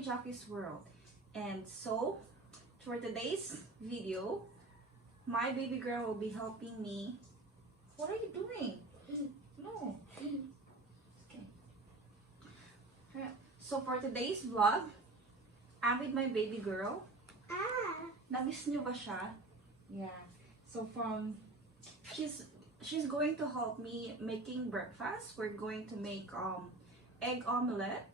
Mommy Jackie's World. And so, for today's video, my baby girl will be helping me. What are you doing? No. Okay. So for today's vlog, I'm with my baby girl. Na-miss niyo ba siya? Yeah. So she's going to help me making breakfast. We're going to make egg omelette.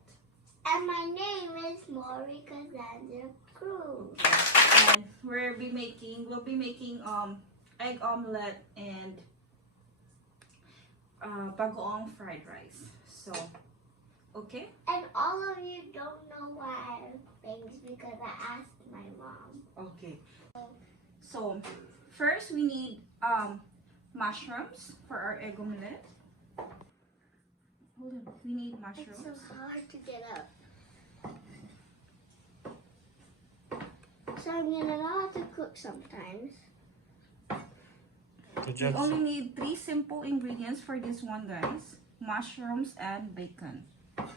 And my name is Mori Cassandra Cruz. And we'll be making egg omelette and bagoong fried rice. So, okay? And all of you don't know why I'm famous because I asked my mom. Okay. So, first we need mushrooms for our egg omelette. Hold on, we need mushrooms. It's so hard to get up. So I'm gonna know how to cook sometimes. We only need 3 simple ingredients for this one, guys. Mushrooms and bacon.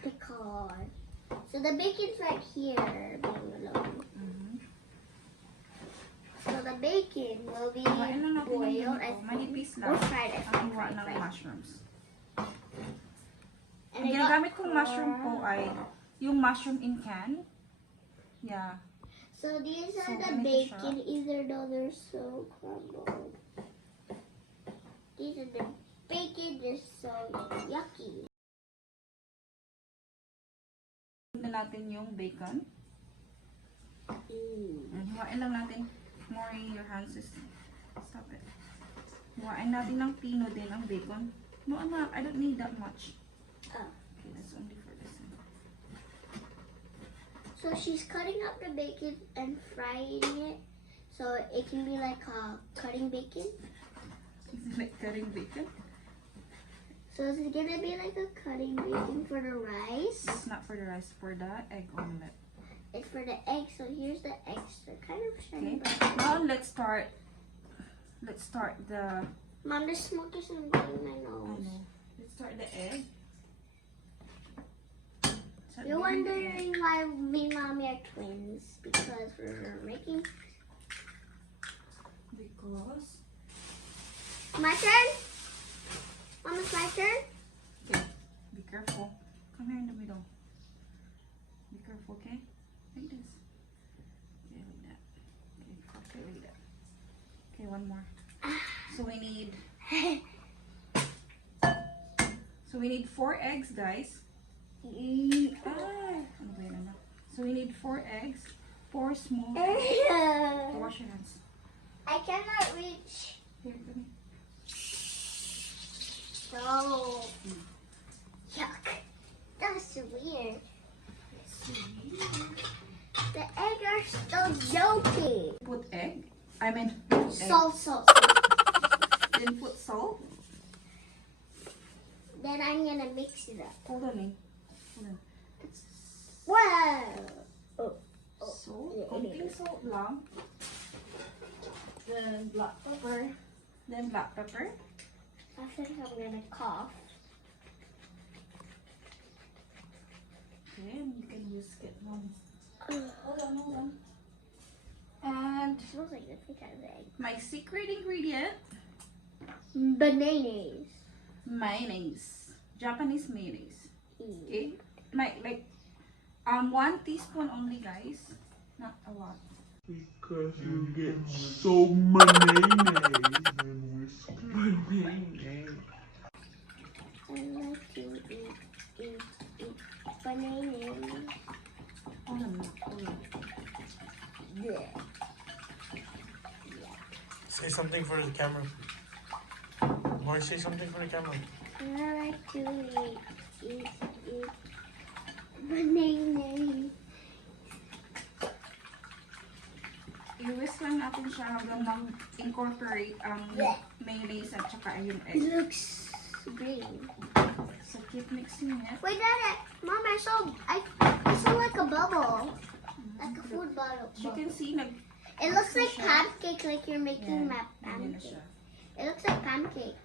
Because so the bacon's right here being alone. So the bacon will be boiled or fried as mushrooms. And Ang ginagamit kong mushroom po ay yung mushroom in can. Yeah. So these are the bacon, even though they're so crumbled. These are the bacon, they're so yucky. Tignan natin yung bacon. And huwain lang natin. Maury, your hands is... Stop it. Huwain natin ng pino din ang bacon. No, anak, I don't need that much. Oh. Okay, that's only for this one. So she's cutting up the bacon and frying it so it can be like cutting bacon. Like cutting bacon? So it's gonna be like a cutting bacon for the rice. It's not for the rice, for the egg omelette. It's for the eggs. So here's the eggs. They're kind of shiny. Okay. Now let's start the... Mom, there's smoke or something in my nose. Let's start the egg. You're wondering why me and Mommy are twins because we're making. Because. My turn. Mom, it's my turn. Okay. Be careful. Come here in the middle. Be careful, okay? Like this. Okay, like that. Okay, like that. Okay, one more. So we need 4 eggs, guys. So we need 4 eggs, 4 small eggs. Wash your hands. I cannot reach. Here, come here. No. Yuck. That's weird. The eggs are still yolky. Put egg. I mean Salt, salt. Then put salt. Then I'm gonna mix it up. Hold on. Wow. Salt. Konting salt lang. Then black pepper. I think I'm gonna cough. Okay, and you can just get one. Hold on. And It smells like this kind of egg. my secret ingredient, Bananas. mayonnaise. Japanese mayonnaise. Okay? Like 1 teaspoon only, guys. Not a lot. Because you get so mayonnaise and whisk mayonnaise. I like to eat bananas. Hold on. Yeah. Say something for the camera. Or say something for the camera. I like to eat bananas. I-whisk lang natin siya hanggang mag-incorporate ang mayonnaise at saka yung It egg. looks green. So keep mixing it. Wait, Dad, Mom, I saw like a bubble, like a food bottle. As you can see, It looks like pancake, like you're making my ganyan na pancake. siya. It looks like pancake.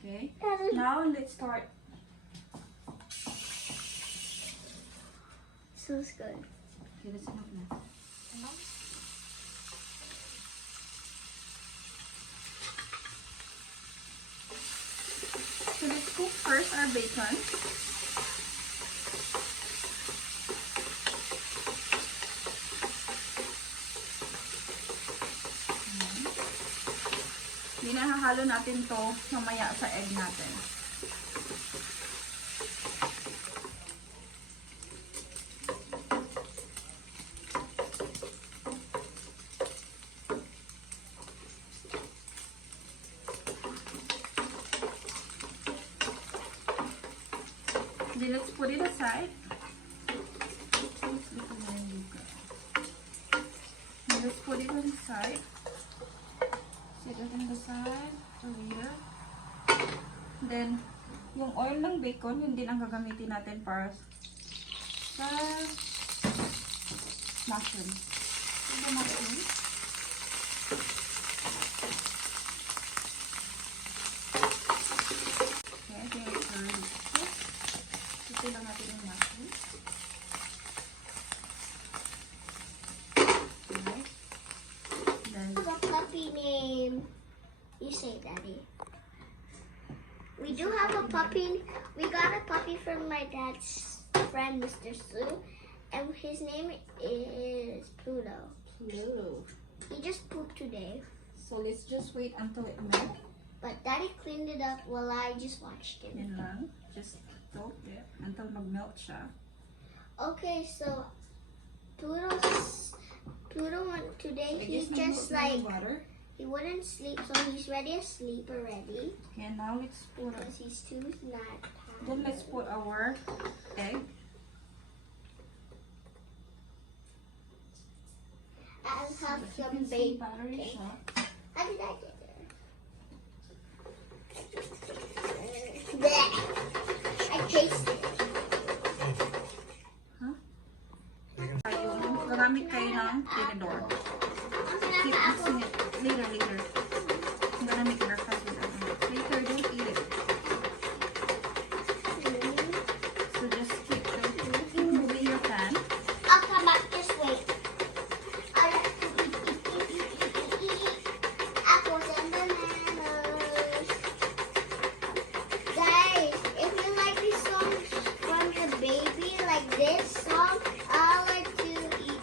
Okay. Now let's start smells good. Okay, that's enough now. So let's cook first our bacon. Hinahalo natin to mamaya sa egg natin. Then let's put it aside. Then let's put it on the side. Set it on the side for later. Then, yung oil ng bacon, yun din ang gagamitin natin para sa mushroom. The mushroom. Okay, I think it's already cooked. Ito lang natin yung mushroom. Okay. Then, The puppy name. You say, Daddy. We do have a puppy. We got a puppy from my dad's friend, Mr. Sue, and his name is Pluto. Pluto. He just pooped today, So let's just wait until it melts. but Daddy cleaned it up while I just watched it. Yan lang. Just soak it until mag-melt siya. Okay, so Pluto went today. So, He may just milk like butter. he wouldn't sleep, so he's ready to sleep already Okay, now let's put because he's too not then let's put our egg. I'll have As you some can see, bacon. buttery siya. How did I get there? Blech. I tasted it. Yung gagamit kayo ng tinidor. Keep mixing it. Later. I'm gonna make breakfast with it. Later, don't eat it. So just keep moving your pan. I'll come back. Just wait. I like to eat apples and bananas. Guys, if you like these songs from the baby, like this song, I like to eat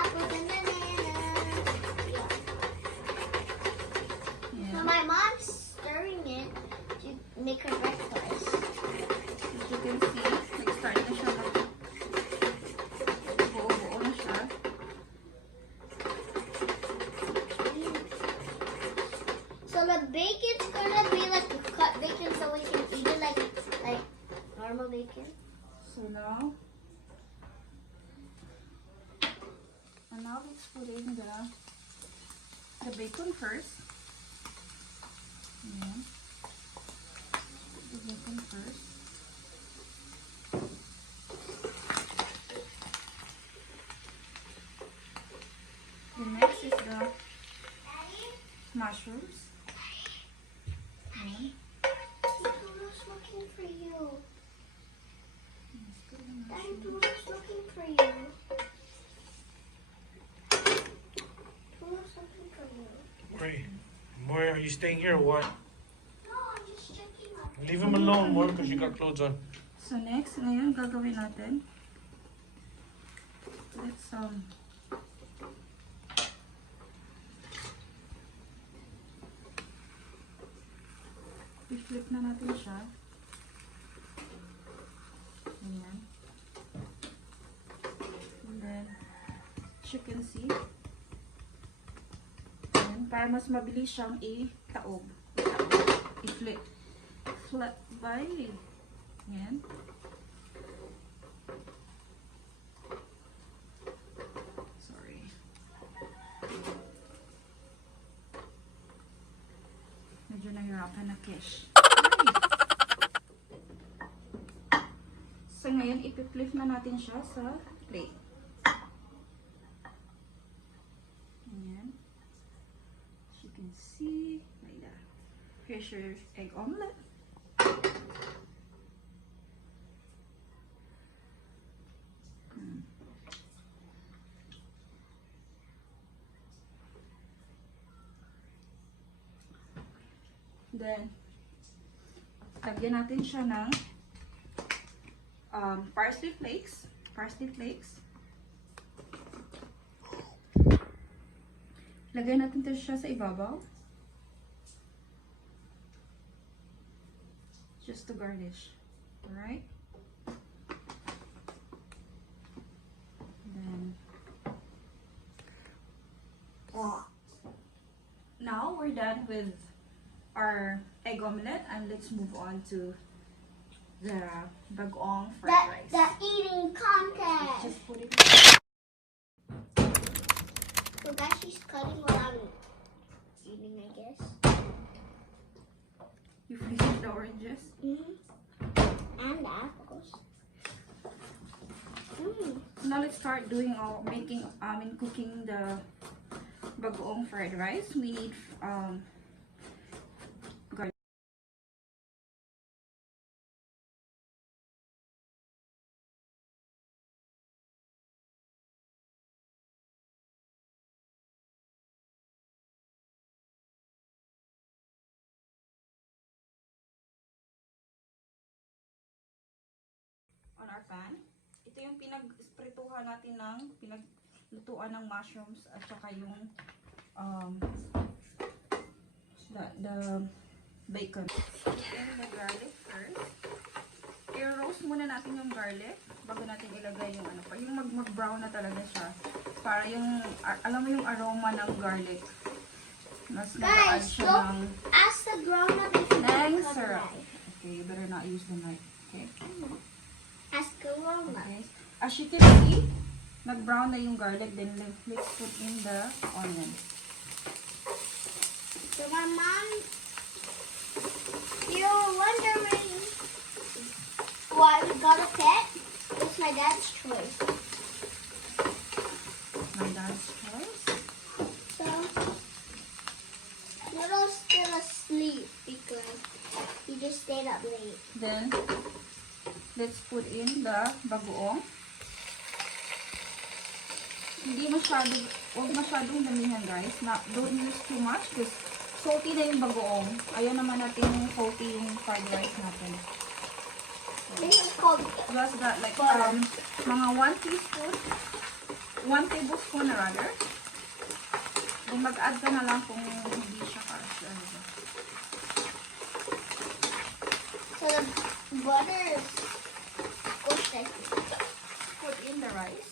apples and bananas. Yeah. So Yeah. my mom's stirring it to make her breakfast. As you can see, nag-start na siya buo-buo na siya. So the bacon's gonna be like cut bacon, so we can eat it like normal bacon. So now let's put in the bacon first. Ayan. The bacon first. The next is the mushrooms. Ayan. Pluto's looking for you. Let's put the Daddy, mushrooms. Pluto's looking for you. Pluto's looking for you. Wait, Moy, are you staying here or what? No, I'm just checking on him. Leave him alone, Moy, because you got clothes on. So next, ngayon gagawin natin. Let's i-flip na natin siya. Ayan. And then, as you can see, ayan, para mas mabilis siyang i-taob. I-flip. Flip by. Ayan. Sorry. Medyo nahirapan na Kish. So ngayon, ipiflip na natin siya sa plate. Ayan. As you can see, like that. Here's your egg omelette. Then, lagyan natin siya ng parsley flakes. Parsley flakes. Lagyan natin ito siya sa ibabaw. Just to garnish. Alright? Then, now we're done with our egg omelette, and let's move on to the bagoong fried rice. The eating contest. Just put it. So guys, she's cutting what I'm eating, I guess. You finished the oranges? And the apples. Now let's start doing cooking the bagoong fried rice. We need garlic. On our pan. Ito yung pinag-sprituhan natin ng pinaglutuan ng mushrooms at saka yung the bacon. And the garlic first. I-roast muna natin yung garlic bago natin ilagay yung ano pa. Yung mag-brown na talaga siya. Para yung, alam mo yung aroma ng garlic. Mas nagaan Guys, siya look, ng ask the grown-up if you tang can cut syrup. it. Okay, you better not use the knife. Okay. Ask the grown-up. Okay. As you can see, nag-brown na yung garlic. Then let's put in the onion. So my mom, you're wondering why we got a pet? It's my dad's choice. My dad's choice. So, Noodle's still asleep because he just stayed up late. Then, let's put in the bagoong. Hindi huwag masyadong damihan guys. Don't use too much because salty na yung bagoong. Ayaw naman natin yung salty yung fried rice natin. This is called Just that like mga 1 teaspoon, 1 tablespoon na rather. Then mag-add ka na lang kung hindi siya kasi. so the butter is squished. Put in the rice.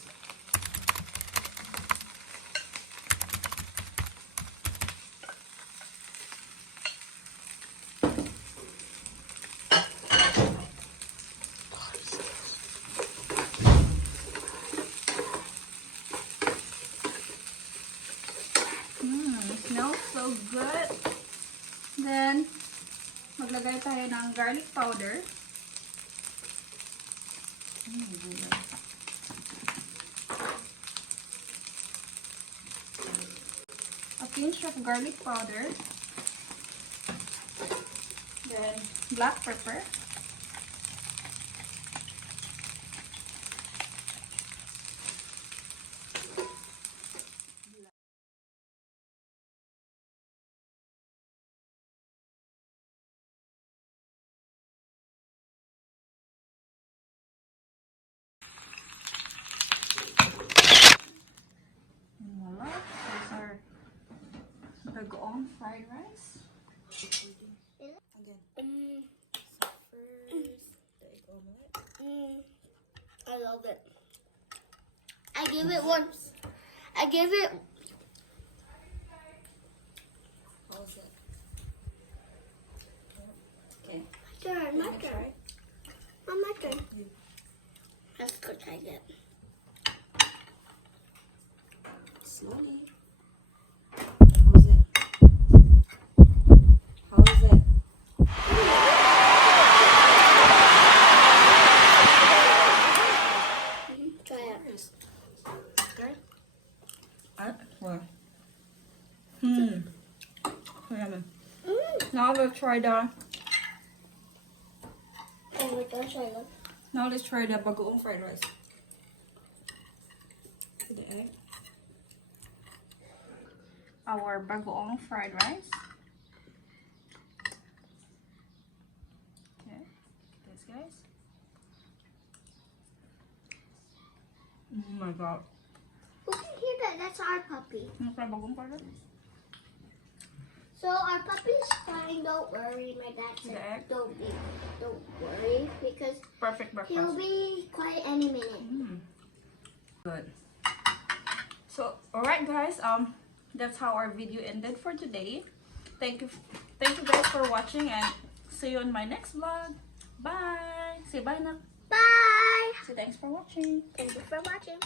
Smells so good. Then, maglagay tayo ng garlic powder. A pinch of garlic powder. Then, black pepper. And voila, there's our bagoong fried rice. Again. So first, the egg omelette. I love it. I give it one. I give it. How's it? Okay. Turn, my Let me turn. try. Oh, my turn. Let's go try it. Slowly. How's it? How is it? Try it. Good? Well. Yummy. Now let's try the. Oh my gosh, I love. Now let's try the bagoong fried rice. The egg. Our bagoong fried rice. my god. Who can hear that? That's our puppy. Ano pa bagong pala? So our puppy's fine. Don't worry. My dad said Dad? don't worry because Perfect he'll breakfast. be quiet any minute. Good. So, alright guys, that's how our video ended for today. Thank you guys for watching and see you on my next vlog. Bye. Say bye now. Bye. Say thanks for watching. Thank you for watching.